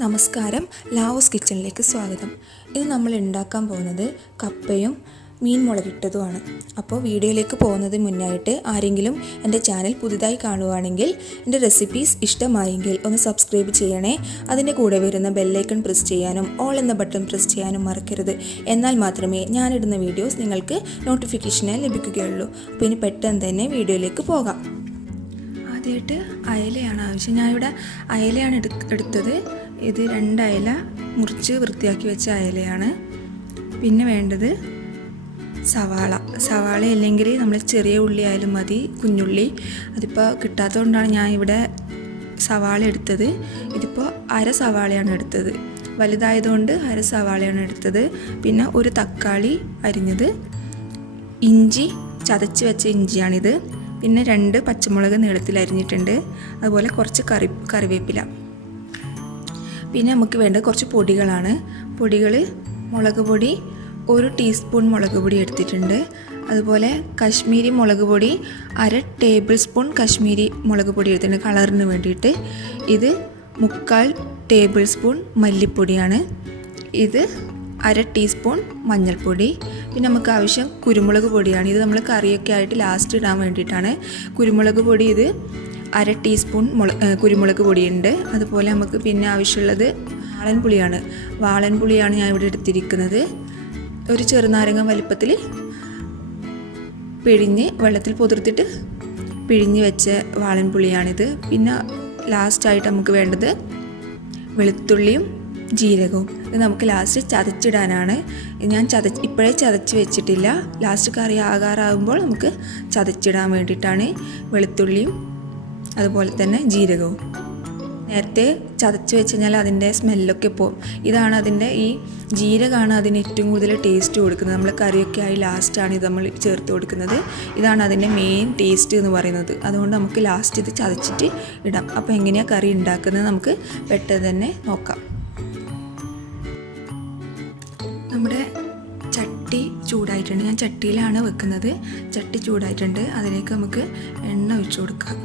നമസ്കാരം, ലാവോസ് കിച്ചണിലേക്ക് സ്വാഗതം. ഇത് നമ്മൾ ഉണ്ടാക്കാൻ പോകുന്നത് കപ്പയും മീൻ മുളകിട്ടതുമാണ്. അപ്പോൾ വീഡിയോയിലേക്ക് പോകുന്നതിന് മുന്നായിട്ട് ആരെങ്കിലും എൻ്റെ ചാനൽ പുതുതായി കാണുവാണെങ്കിൽ എൻ്റെ റെസിപ്പീസ് ഇഷ്ടമായെങ്കിൽ ഒന്ന് സബ്സ്ക്രൈബ് ചെയ്യണേ. അതിൻ്റെ കൂടെ വരുന്ന ബെല്ലൈക്കൺ പ്രസ് ചെയ്യാനും ഓൾ എന്ന ബട്ടൺ പ്രസ് ചെയ്യാനും മറക്കരുത്. എന്നാൽ മാത്രമേ ഞാനിടുന്ന വീഡിയോസ് നിങ്ങൾക്ക് നോട്ടിഫിക്കേഷനായി ലഭിക്കുകയുള്ളൂ. അപ്പോൾ ഇനി പെട്ടെന്ന് തന്നെ വീഡിയോയിലേക്ക് പോകാം. ആദ്യമായിട്ട് അയലയാണ് ആവശ്യം. ഞാനിവിടെ അയലയാണ് എടുത്തത്. ഇത് 2 അയല മുറിച്ച് വൃത്തിയാക്കി വെച്ച അയലയാണ്. പിന്നെ വേണ്ടത് സവാള അല്ലെങ്കിൽ നമ്മൾ ചെറിയ ഉള്ളി ആയാലും മതി, കുഞ്ഞുള്ളി. അതിപ്പോൾ കിട്ടാത്തതുകൊണ്ടാണ് ഞാൻ ഇവിടെ സവാള എടുത്തത്. ഇതിപ്പോൾ 1/2 സവാളയാണ് എടുത്തത്, വലുതായതുകൊണ്ട് 1/2 സവാളയാണ് എടുത്തത്. പിന്നെ ഒരു തക്കാളി അരിഞ്ഞത്, ഇഞ്ചി ചതച്ച് വെച്ച ഇഞ്ചിയാണിത്. പിന്നെ 2 പച്ചമുളക് നീളത്തിൽ അരിഞ്ഞിട്ടുണ്ട്. അതുപോലെ കുറച്ച് കറിവേപ്പില. പിന്നെ നമുക്ക് വേണ്ടത് കുറച്ച് പൊടികളാണ്. മുളക് പൊടി 1 ടീസ്പൂൺ മുളക് പൊടി എടുത്തിട്ടുണ്ട്. അതുപോലെ കശ്മീരി മുളക് പൊടി 1/2 ടേബിൾ സ്പൂൺ കശ്മീരി മുളക് പൊടി എടുത്തിട്ടുണ്ട് കളറിന് വേണ്ടിയിട്ട്. ഇത് 3/4 ടേബിൾ സ്പൂൺ മല്ലിപ്പൊടിയാണ്. ഇത് 1/2 ടീസ്പൂൺ മഞ്ഞൾപ്പൊടി. പിന്നെ നമുക്ക് ആവശ്യം കുരുമുളക് പൊടിയാണ്. ഇത് നമ്മൾ കറിയൊക്കെ ആയിട്ട് ലാസ്റ്റ് ഇടാൻ വേണ്ടിയിട്ടാണ്. കുരുമുളക് പൊടി ഇത് 1/2 ടീസ്പൂൺ കുരുമുളക് പൊടിയുണ്ട്. അതുപോലെ നമുക്ക് പിന്നെ ആവശ്യമുള്ളത് വാളൻപുളിയാണ് ഞാൻ ഇവിടെ എടുത്തിരിക്കുന്നത്. ഒരു ചെറുനാരങ്ങ വലിപ്പത്തിൽ പിഴിഞ്ഞ് വെള്ളത്തിൽ പൊതിർത്തിട്ട് പിഴിഞ്ഞ് വെച്ച വാളൻപുളിയാണിത്. പിന്നെ ലാസ്റ്റായിട്ട് നമുക്ക് വേണ്ടത് വെളുത്തുള്ളിയും ജീരകവും. ഇത് നമുക്ക് ലാസ്റ്റ് ചതച്ചിടാനാണ്. ഞാൻ ഇപ്പോഴേ ചതച്ച് വെച്ചിട്ടില്ല. ലാസ്റ്റ് കറി ആകാറാകുമ്പോൾ നമുക്ക് ചതച്ചിടാൻ വേണ്ടിയിട്ടാണ് വെളുത്തുള്ളിയും അതുപോലെ തന്നെ ജീരകവും. നേരത്തെ ചതച്ച് വെച്ച് കഴിഞ്ഞാൽ അതിൻ്റെ സ്മെല്ലൊക്കെ പോകും. ഇതാണ് അതിൻ്റെ ഈ ജീരകമാണ് അതിന് ഏറ്റവും കൂടുതൽ ടേസ്റ്റ് കൊടുക്കുന്നത്. നമ്മൾ കറിയൊക്കെ ആയി ലാസ്റ്റാണ് ഇത് നമ്മൾ ചേർത്ത് കൊടുക്കുന്നത്. ഇതാണ് അതിൻ്റെ മെയിൻ ടേസ്റ്റ് എന്ന് പറയുന്നത്. അതുകൊണ്ട് നമുക്ക് ലാസ്റ്റ് ഇത് ചതച്ചിട്ട് ഇടാം. അപ്പോൾ എങ്ങനെയാണ് കറി ഉണ്ടാക്കുന്നത് നമുക്ക് പെട്ടെന്ന് തന്നെ നോക്കാം. നമ്മുടെ ചട്ടി ചൂടായിട്ടുണ്ട്. ഞാൻ ചട്ടിയിലാണ് വെക്കുന്നത്. ചട്ടി ചൂടായിട്ടുണ്ട്. അതിലേക്ക് നമുക്ക് എണ്ണ ഒഴിച്ചു കൊടുക്കാം.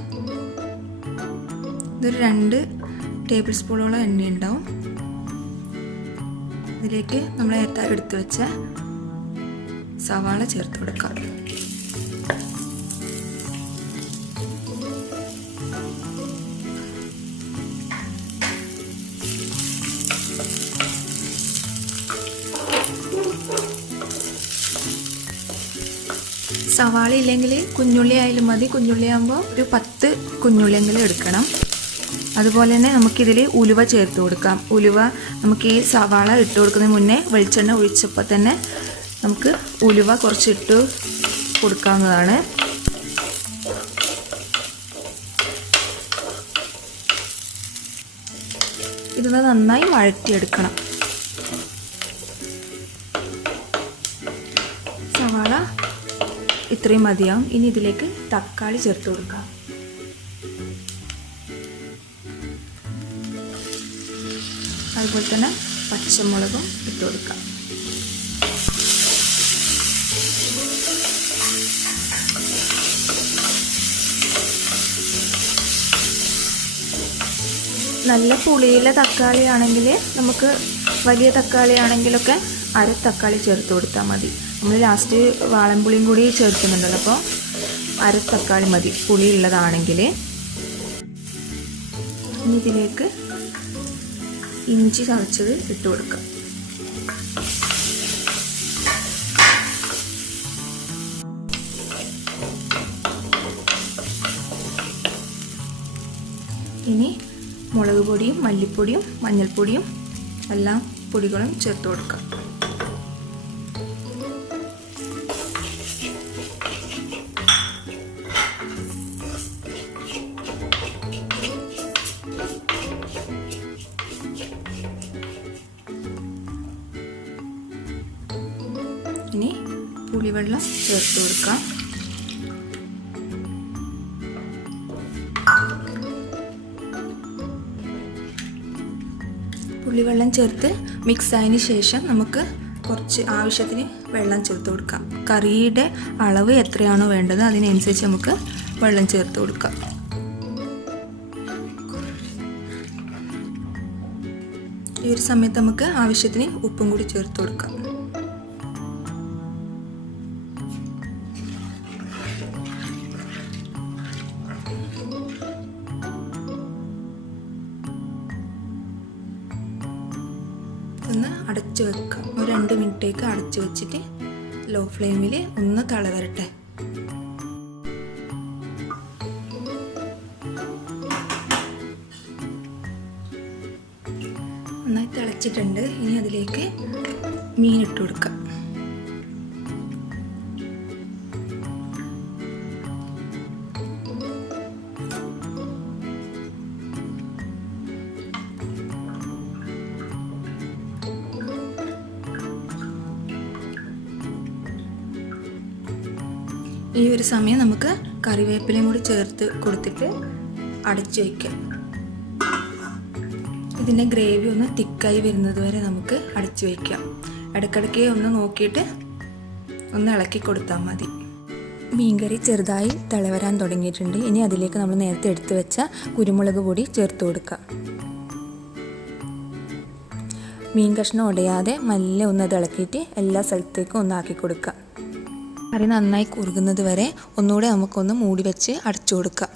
ഇതൊരു 2 ടേബിൾ സ്പൂണോളം എണ്ണ ഉണ്ടാവും. ഇതിലേക്ക് നമ്മൾ എടുത്ത് വെച്ച സവാള ചേർത്ത് കൊടുക്കാം. സവാള ഇല്ലെങ്കിൽ കുഞ്ഞുള്ളി ആയാലും മതി. കുഞ്ഞുള്ളി ആകുമ്പോൾ ഒരു 10 കുഞ്ഞുള്ളിയെങ്കിലും എടുക്കണം. അതുപോലെ തന്നെ നമുക്കിതിൽ ഉലുവ ചേർത്ത് കൊടുക്കാം. ഉലുവ നമുക്ക് ഈ സവാള ഇട്ട് കൊടുക്കുന്നതിന് മുന്നേ വെളിച്ചെണ്ണ ഒഴിച്ചപ്പോൾ തന്നെ നമുക്ക് ഉലുവ കുറച്ചിട്ട് കൊടുക്കാവുന്നതാണ്. ഇതൊന്ന് നന്നായി വഴറ്റിയെടുക്കണം. സവാള ഇത്രയും മതിയാവും. ഇനി ഇതിലേക്ക് തക്കാളി ചേർത്ത് കൊടുക്കാം. അതുപോലെ തന്നെ പച്ചമുളകും ഇട്ട് കൊടുക്കാം. നല്ല പുളിയുള്ള തക്കാളി ആണെങ്കിൽ നമുക്ക്, വലിയ തക്കാളി ആണെങ്കിലൊക്കെ 1/2 തക്കാളി ചേർത്ത് കൊടുത്താൽ മതി. നമ്മൾ ലാസ്റ്റ് വാളൻപുളിയും കൂടി ചേർക്കുന്നുണ്ടല്ലോ, അപ്പോൾ 1/2 തക്കാളി മതി പുളിയുള്ളതാണെങ്കിൽ. ഇനി ഇതിലേക്ക് ഇഞ്ചി ചതച്ചത് ഇട്ട് കൊടുക്കാം. ഇനി മുളക് പൊടിയും മല്ലിപ്പൊടിയും മഞ്ഞൾപ്പൊടിയും എല്ലാ പൊടികളും ചേർത്ത് കൊടുക്കാം. ഇനി പുളിവെള്ളം ചേർത്ത് കൊടുക്കാം. പുളിവെള്ളം ചേർത്ത് മിക്സ് ആയതിന് ശേഷം നമുക്ക് കുറച്ച് ആവശ്യത്തിന് വെള്ളം ചേർത്ത് കൊടുക്കാം. കറിയുടെ അളവ് എത്രയാണോ വേണ്ടത് അതിനനുസരിച്ച് നമുക്ക് വെള്ളം ചേർത്ത് കൊടുക്കാം. ഈ ഒരു സമയത്ത് നമുക്ക് ആവശ്യത്തിന് ഉപ്പും കൂടി ചേർത്ത് കൊടുക്കാം. ഒന്ന് അടച്ചു വെക്കാം. ഒരു 2 മിനിറ്റേക്ക് അടച്ചു വെച്ചിട്ട് ലോ ഫ്ലെയിമിൽ ഒന്ന് തിളവരട്ടെ. നന്നായി തിളച്ചിട്ടുണ്ട്. ഇനി അതിലേക്ക് മീൻ ഇട്ട് കൊടുക്കാം. ഈ ഒരു സമയം നമുക്ക് കറിവേപ്പിലയും കൂടി ചേർത്ത് കൊടുത്തിട്ട് അടച്ചു വയ്ക്കാം. ഇതിൻ്റെ ഗ്രേവി ഒന്ന് തിക്കായി വരുന്നത് വരെ നമുക്ക് അടച്ചു വയ്ക്കാം. ഇടയ്ക്കിടയ്ക്ക് ഒന്ന് നോക്കിയിട്ട് ഒന്ന് ഇളക്കി കൊടുത്താൽ മതി. മീൻകറി ചെറുതായി തിളവരാൻ തുടങ്ങിയിട്ടുണ്ട്. ഇനി അതിലേക്ക് നമ്മൾ നേരത്തെ എടുത്തു വെച്ച കുരുമുളക് പൊടി ചേർത്ത് കൊടുക്കാം. മീൻ കഷ്ണം ഉടയാതെ മെല്ലെ ഒന്ന് അത് ഇളക്കിയിട്ട് എല്ലാ സ്ഥലത്തേക്കും ഒന്നാക്കി കൊടുക്കാം. കറി നന്നായി കുറുകുന്നത് വരെ ഒന്നുകൂടെ നമുക്കൊന്ന് മൂടി വെച്ച് അടച്ചു കൊടുക്കാം.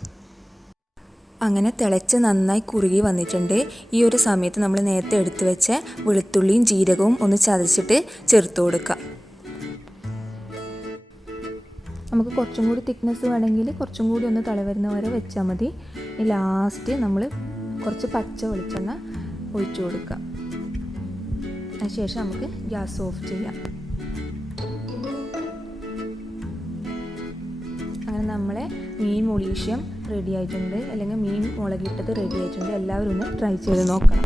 അങ്ങനെ തിളച്ച് നന്നായി കുറുകി വന്നിട്ടുണ്ട്. ഈ ഒരു സമയത്ത് നമ്മൾ നേരത്തെ എടുത്തു വെച്ച വെളുത്തുള്ളിയും ജീരകവും ഒന്ന് ചതച്ചിട്ട് ചേർത്ത് കൊടുക്കാം. നമുക്ക് കുറച്ചും കൂടി തിക്നെസ് വേണമെങ്കിൽ കുറച്ചും കൂടി ഒന്ന് തിളവരുന്ന വരെ വെച്ചാൽ മതി. ലാസ്റ്റ് നമ്മൾ കുറച്ച് പച്ച വെളിച്ചെണ്ണ ഒഴിച്ചു കൊടുക്കാം. അതിനുശേഷം നമുക്ക് ഗ്യാസ് ഓഫ് ചെയ്യാം. അങ്ങനെ നമ്മളെ മീൻ മുളീഷ്യം റെഡി ആയിട്ടുണ്ട്, അല്ലെങ്കിൽ മീൻ മുളകിട്ടത് റെഡി ആയിട്ടുണ്ട്. എല്ലാവരും ഒന്ന് ട്രൈ ചെയ്ത് നോക്കണം.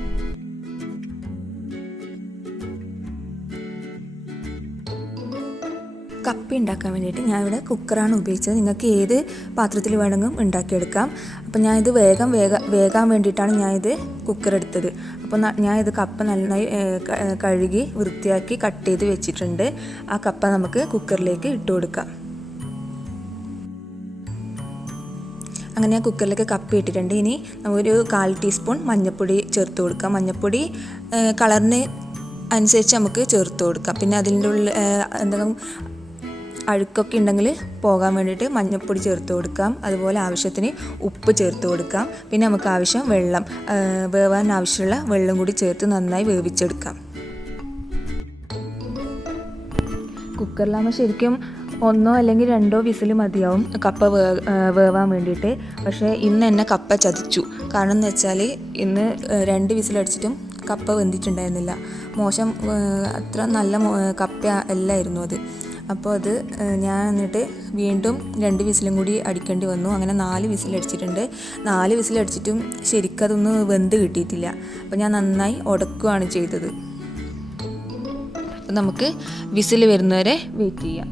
കപ്പ ഉണ്ടാക്കാൻ വേണ്ടിയിട്ട് ഞാനിവിടെ കുക്കറാണ് ഉപയോഗിച്ചത്. നിങ്ങൾക്ക് ഏത് പാത്രത്തിൽ വേണമെങ്കിലും ഉണ്ടാക്കിയെടുക്കാം. അപ്പോൾ ഞാനിത് വേകാൻ വേണ്ടിയിട്ടാണ് ഞാനിത് കുക്കർ എടുത്തത്. അപ്പോൾ ഞാനിത് കപ്പ നന്നായി കഴുകി വൃത്തിയാക്കി കട്ട് ചെയ്ത് വെച്ചിട്ടുണ്ട്. ആ കപ്പ നമുക്ക് കുക്കറിലേക്ക് ഇട്ട് കൊടുക്കാം. അങ്ങനെ ഞാൻ കുക്കറിലേക്ക് കപ്പ ഇട്ടിട്ടുണ്ട്. ഇനി ഒരു 1/4 ടീസ്പൂൺ മഞ്ഞൾപ്പൊടി ചേർത്ത് കൊടുക്കാം. മഞ്ഞൾപ്പൊടി കളറിന് അനുസരിച്ച് നമുക്ക് ചേർത്ത് കൊടുക്കാം. പിന്നെ അതിൻ്റെ ഉള്ളിൽ എന്തെങ്കിലും അഴുക്കൊക്കെ ഉണ്ടെങ്കിൽ പോകാൻ വേണ്ടിയിട്ട് മഞ്ഞൾപ്പൊടി ചേർത്ത് കൊടുക്കാം. അതുപോലെ ആവശ്യത്തിന് ഉപ്പ് ചേർത്ത് കൊടുക്കാം. പിന്നെ നമുക്ക് ആവശ്യം വെള്ളം, വേവാൻ ആവശ്യമുള്ള വെള്ളം കൂടി ചേർത്ത് നന്നായി വേവിച്ചെടുക്കാം. കുക്കറിലാകുമ്പോൾ ശരിക്കും 1 അല്ലെങ്കിൽ 2 വിസിൽ മതിയാവും കപ്പ വേവാൻ വേണ്ടിയിട്ട്. പക്ഷേ ഇന്ന് എന്നെ കപ്പ ചതിച്ചു. കാരണം എന്ന് വെച്ചാൽ ഇന്ന് 2 വിസിലടിച്ചിട്ടും കപ്പ വെന്തിട്ടുണ്ടായിരുന്നില്ല. മോശം, അത്ര നല്ല കപ്പ അല്ലായിരുന്നു അത്. അപ്പോൾ അത് ഞാൻ എന്നിട്ട് വീണ്ടും 2 വിസിലും കൂടി അടിക്കേണ്ടി വന്നു. അങ്ങനെ 4 വിസിലടിച്ചിട്ടുണ്ട്. 4 വിസിലടിച്ചിട്ടും ശരിക്കും അതൊന്നും വെന്ത് കിട്ടിയിട്ടില്ല. അപ്പോൾ ഞാൻ നന്നായി ഉടക്കുകയാണ് ചെയ്തത്. അപ്പോൾ നമുക്ക് വിസിൽ വരുന്നവരെ വെയിറ്റ് ചെയ്യാം.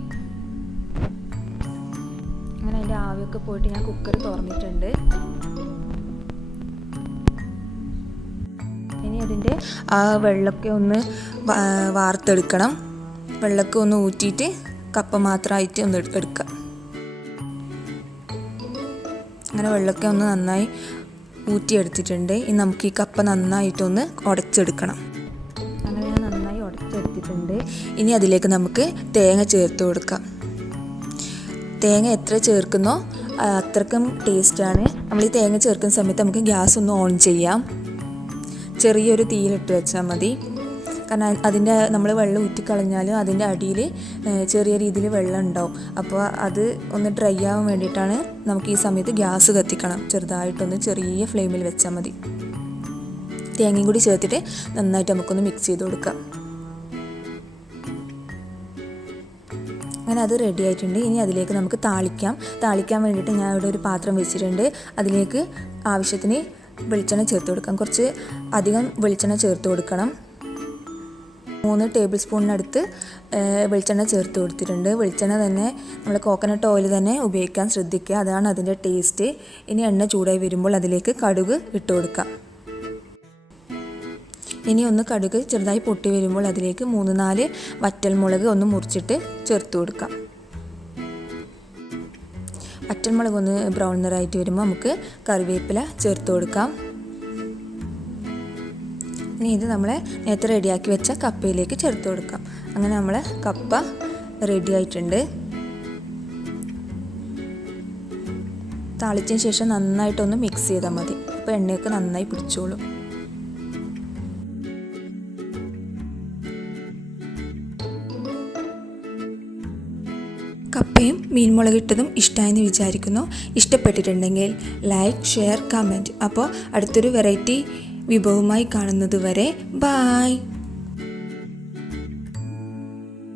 അങ്ങനെ അതിൻ്റെ ആവിയൊക്കെ പോയിട്ട് ഞാൻ കുക്കർ തുറന്നിട്ടുണ്ട്. ഇനി അതിൻ്റെ ആ വെള്ളമൊക്കെ ഒന്ന് വാർത്തെടുക്കണം. വെള്ളമൊക്കെ ഒന്ന് ഊറ്റിയിട്ട് കപ്പ മാത്രമായിട്ട് ഒന്ന് എടുക്കാം. അങ്ങനെ വെള്ളമൊക്കെ ഒന്ന് നന്നായി ഊറ്റിയെടുത്തിട്ടുണ്ട്. ഇനി നമുക്ക് ഈ കപ്പ നന്നായിട്ടൊന്ന് ഉടച്ചെടുക്കണം. അങ്ങനെ ഞാൻ നന്നായി ഉടച്ചെടുത്തിട്ടുണ്ട്. ഇനി അതിലേക്ക് നമുക്ക് തേങ്ങ ചേർത്ത് കൊടുക്കാം. തേങ്ങ എത്ര ചേർക്കുന്നോ അത്രക്കും ടേസ്റ്റാണ്. നമ്മൾ ഈ തേങ്ങ ചേർക്കുന്ന സമയത്ത് നമുക്ക് ഗ്യാസ് ഒന്ന് ഓൺ ചെയ്യാം. ചെറിയൊരു തീയിലിട്ട് വെച്ചാൽ മതി. കാരണം അതിൻ്റെ നമ്മൾ വെള്ളം ഊറ്റിക്കളഞ്ഞാൽ അതിൻ്റെ അടിയിൽ ചെറിയ രീതിയിൽ വെള്ളം ഉണ്ടാവും. അപ്പോൾ അത് ഒന്ന് ഡ്രൈ ആവാൻ വേണ്ടിയിട്ടാണ് നമുക്ക് ഈ സമയത്ത് ഗ്യാസ് കത്തിക്കണം. ചെറുതായിട്ടൊന്ന് ചെറിയ ഫ്ലെയിമിൽ വെച്ചാൽ മതി. തേങ്ങയും കൂടി ചേർത്തിട്ട് നന്നായിട്ട് നമുക്കൊന്ന് മിക്സ് ചെയ്ത് കൊടുക്കാം. അങ്ങനെ അത് റെഡി ആയിട്ടുണ്ട്. ഇനി അതിലേക്ക് നമുക്ക് താളിക്കാൻ വേണ്ടിയിട്ട് ഞാൻ ഇവിടെ ഒരു പാത്രം വെച്ചിട്ടുണ്ട്. അതിലേക്ക് ആവശ്യത്തിന് വെളിച്ചെണ്ണ ചേർത്ത് കൊടുക്കാം. കുറച്ച് അധികം വെളിച്ചെണ്ണ ചേർത്ത് കൊടുക്കണം. 3 ടേബിൾ സ്പൂണിനടുത്ത് വെളിച്ചെണ്ണ ചേർത്ത് കൊടുത്തിട്ടുണ്ട്. വെളിച്ചെണ്ണ തന്നെ നമ്മൾ കോക്കനട്ട് ഓയിൽ തന്നെ ഉപയോഗിക്കാൻ ശ്രദ്ധിക്കുക. അതാണ് അതിൻ്റെ ടേസ്റ്റ്. ഇനി എണ്ണ ചൂടായി വരുമ്പോൾ അതിലേക്ക് കടുക് ഇട്ട് കൊടുക്കാം. ഇനി ഒന്ന് കടുക് ചെറുതായി പൊട്ടി വരുമ്പോൾ അതിലേക്ക് 3-4 വറ്റൽമുളക് ഒന്ന് മുറിച്ചിട്ട് ചേർത്ത് കൊടുക്കാം. വറ്റൽമുളക് ഒന്ന് ബ്രൗൺ നിറായിട്ട് വരുമ്പോൾ നമുക്ക് കറിവേപ്പില ചേർത്ത് കൊടുക്കാം. ഇനി ഇത് നമ്മൾ നേരത്തെ റെഡിയാക്കി വെച്ച കപ്പയിലേക്ക് ചേർത്ത് കൊടുക്കാം. അങ്ങനെ നമ്മളെ കപ്പ റെഡി ആയിട്ടുണ്ട്. താളിച്ചതിന് ശേഷം നന്നായിട്ടൊന്ന് മിക്സ് ചെയ്താൽ മതി. അപ്പോൾ എണ്ണയൊക്കെ നന്നായി പിടിച്ചോളും. കപ്പയും മീൻ മുളകിട്ടതും ഇഷ്ടമായെന്ന് വിചാരിക്കുന്നു. ഇഷ്ടപ്പെട്ടിട്ടുണ്ടെങ്കിൽ ലൈക്ക്, ഷെയർ, കമൻറ്റ്. അപ്പോൾ അടുത്തൊരു വെറൈറ്റി വിഭവമായി കാണുന്നത് വരെ ബായ്.